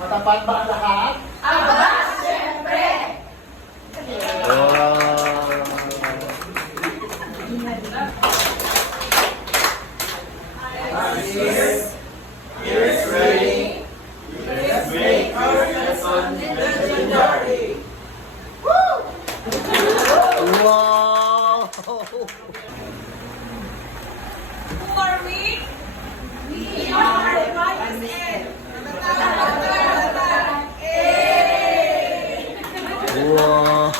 Matapat ba ang lahat? Aba, syempre! Wow! Here's ready. Let's make our lesson legendary. Wow! Who are we? We are the YSL. Wow!